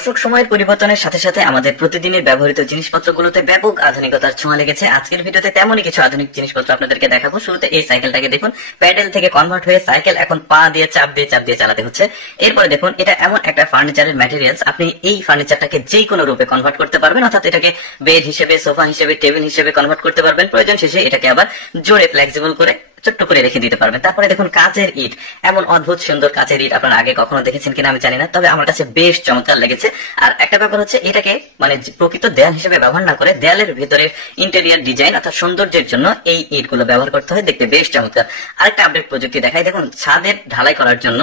দর্শক, সময়ের পরিবর্তনের সাথে সাথে আমাদের প্রতিদিনের ব্যবহৃত জিনিসপত্রগুলোতে ব্যাপক আধুনিকতার ছোঁয়া লেগেছে। আজকের ভিডিওতে তেমনই কিছু আধুনিক জিনিসপত্র আপনাদেরকে দেখাবো। শুরুতে এই সাইকেলটাকে দেখুন, প্যাডেল থেকে কনভার্ট হয়ে সাইকেল এখন পা দিয়ে চাপ দিয়ে চালাতে হচ্ছে। এরপরে দেখুন, এটা এমন একটা ফার্নিচারের ম্যাটেরিয়ালস, আপনি এই ফার্নিচারটাকে যে কোনো রূপে কনভার্ট করতে পারবেন, অর্থাৎ এটাকে বেড হিসেবে, সোফা হিসেবে, টেবিল হিসেবে কনভার্ট করতে পারবেন। প্রয়োজন শেষে এটাকে আবার জোরে ফ্লেক্সিবল করে ছোট্ট করে রেখে দিতে পারবেন। তারপরে দেখুন, কাচের ইট, এমন অদ্ভুত সুন্দর কাচের ইট আপনারা আগে কখনো দেখেছেন কিনা আমি জানি না, তবে আমার কাছে বেশ চমৎকার লেগেছে। আর একটা ব্যাপার হচ্ছে, এটাকে মানে প্রকৃত দেয়াল হিসেবে ব্যবহার না করে দেয়ালের ভিতরে ইন্টেরিয়ার ডিজাইন অর্থাৎ সৌন্দর্যের জন্য এই ইট গুলো ব্যবহার করতে হয়, দেখতে বেশ চমৎকার। আরেকটা আপডেট প্রযুক্তি দেখাই, দেখুন ছাদের ঢালাই করার জন্য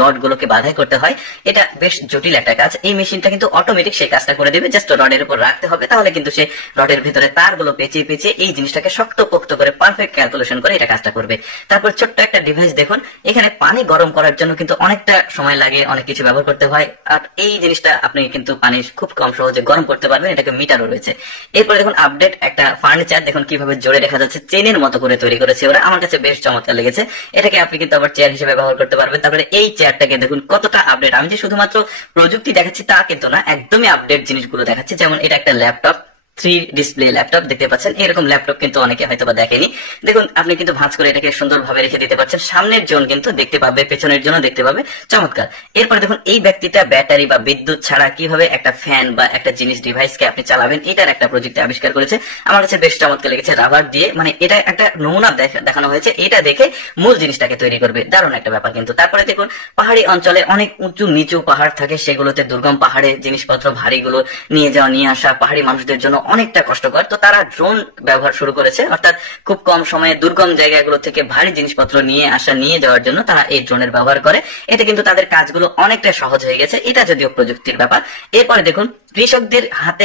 রড গুলোকে বাধাই করতে হয়, এটা বেশ জটিল একটা কাজ। এই মেশিনটা কিন্তু অটোমেটিক সেই কাজটা করে দেবে, জাস্ট রডের উপর রাখতে হবে, তাহলে কিন্তু সে রডের ভিতরে তারগুলো পেঁচিয়ে পেঁচিয়ে এই জিনিসটাকে শক্ত পোক্ত করে পারফেক্ট ক্যালকুলেশন করে এটা কাজটা করবে। তারপর ছোট্ট একটা ডিভাইস দেখুন, এখানে পানি গরম করার জন্য কিন্তু অনেকটা সময় লাগে, অনেক কিছু ব্যবহার করতে হয়, আর এই জিনিসটা আপনি কিন্তু পানি খুব কম সহজে গরম করতে পারবেন, এটাকে মিটারও রয়েছে। এরপরে দেখুন আপডেট একটা ফার্নিচার, দেখুন কিভাবে জোরে দেখা যাচ্ছে, চেনের মতো করে তৈরি করেছে ওরা, আমার কাছে বেশ চমৎকার লেগেছে। এটাকে আপনি কিন্তু আবার চেয়ার হিসেবে ব্যবহার করতে পারবেন। তারপরে এই চেয়ারটাকে দেখুন কতটা আপডেট, আমি যে শুধুমাত্র প্রযুক্তি দেখাচ্ছি তা কিন্তু না, একদমই আপডেট জিনিসগুলো দেখাচ্ছি। যেমন এটা একটা ল্যাপটপ, 3 ডিসপ্লে ল্যাপটপ দেখতে পাচ্ছেন, এরকম ল্যাপটপ কিন্তু অনেকে হয়তো বা দেখেনি। দেখুন আপনি কিন্তু ভাঁজ করে এটাকে সুন্দরভাবে রেখে দিতে পারছেন, সামনের জন কিন্তু দেখতে পাবে, পেছনের জন্য দেখতে পাবে, চমৎকার। এরপরে দেখুন এই ব্যক্তিটা ব্যাটারি বা বিদ্যুৎ ছাড়া কিভাবে একটা ফ্যান বা একটা জিনিস ডিভাইসকে আপনি চালাবেন, এটার একটা প্রযুক্তি আবিষ্কার করেছে, আমার কাছে বেশ চমৎকার লেগেছে। রাবার দিয়ে, মানে এটা একটা নমুনা দেখানো হয়েছে, এটা দেখে মূল জিনিসটাকে তৈরি করবে, দারুণ একটা ব্যাপার কিন্তু। তারপরে দেখুন পাহাড়ি অঞ্চলে অনেক উঁচু নিচু পাহাড় থাকে, সেগুলোতে দুর্গম পাহাড়ে জিনিসপত্র ভারীগুলো নিয়ে যাওয়া নিয়ে আসা পাহাড়ি মানুষদের জন্য অনেকটা কষ্টকর, তো তারা ড্রোন ব্যবহার শুরু করেছে, অর্থাৎ খুব কম সময়ে দুর্গম জায়গাগুলো থেকে ভারী জিনিসপত্র নিয়ে আসা নিয়ে যাওয়ার জন্য তারা এই ড্রোনের ব্যবহার করে। এতে কিন্তু তাদের কাজগুলো অনেকটা সহজ হয়ে গেছে, এটা যদিও প্রযুক্তির ব্যাপার। এরপরে দেখুন কৃষকদের হাতে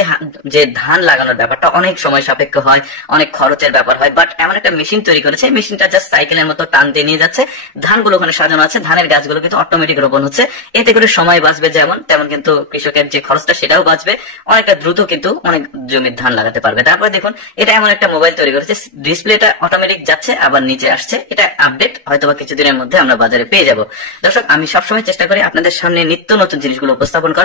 যে ধান লাগানোর ব্যাপারটা অনেক সময় সাপেক্ষ হয়, অনেক খরচের ব্যাপার হয়, বাট এমন একটা মেশিন তৈরি করেছে, মেশিনটা জাস্ট সাইকেলের মতো টান দিয়ে নিয়ে যাচ্ছে, ধানগুলো ওখানে সাজানো আছে, ধানের গাছগুলো কিন্তু অটোমেটিক রোপণ হচ্ছে। এতে করে সময় বাঁচবে যেমন, তেমন কিন্তু কৃষকের যে খরচটা সেটাও বাঁচবে, অনেকটা দ্রুত কিন্তু অনেক জমির ধান লাগাতে পারবে। তারপরে দেখুন এটা এমন একটা মোবাইল তৈরি করেছে, ডিসপ্লেটা অটোমেটিক যাচ্ছে আবার নিচে আসছে, এটা আপডেট হয়তোবা কিছুদিনের মধ্যে আমরা বাজারে পেয়ে যাব। দর্শক, আমি সবসময় চেষ্টা করি আপনাদের সামনে নিত্য নতুন জিনিসগুলো উপস্থাপন করার।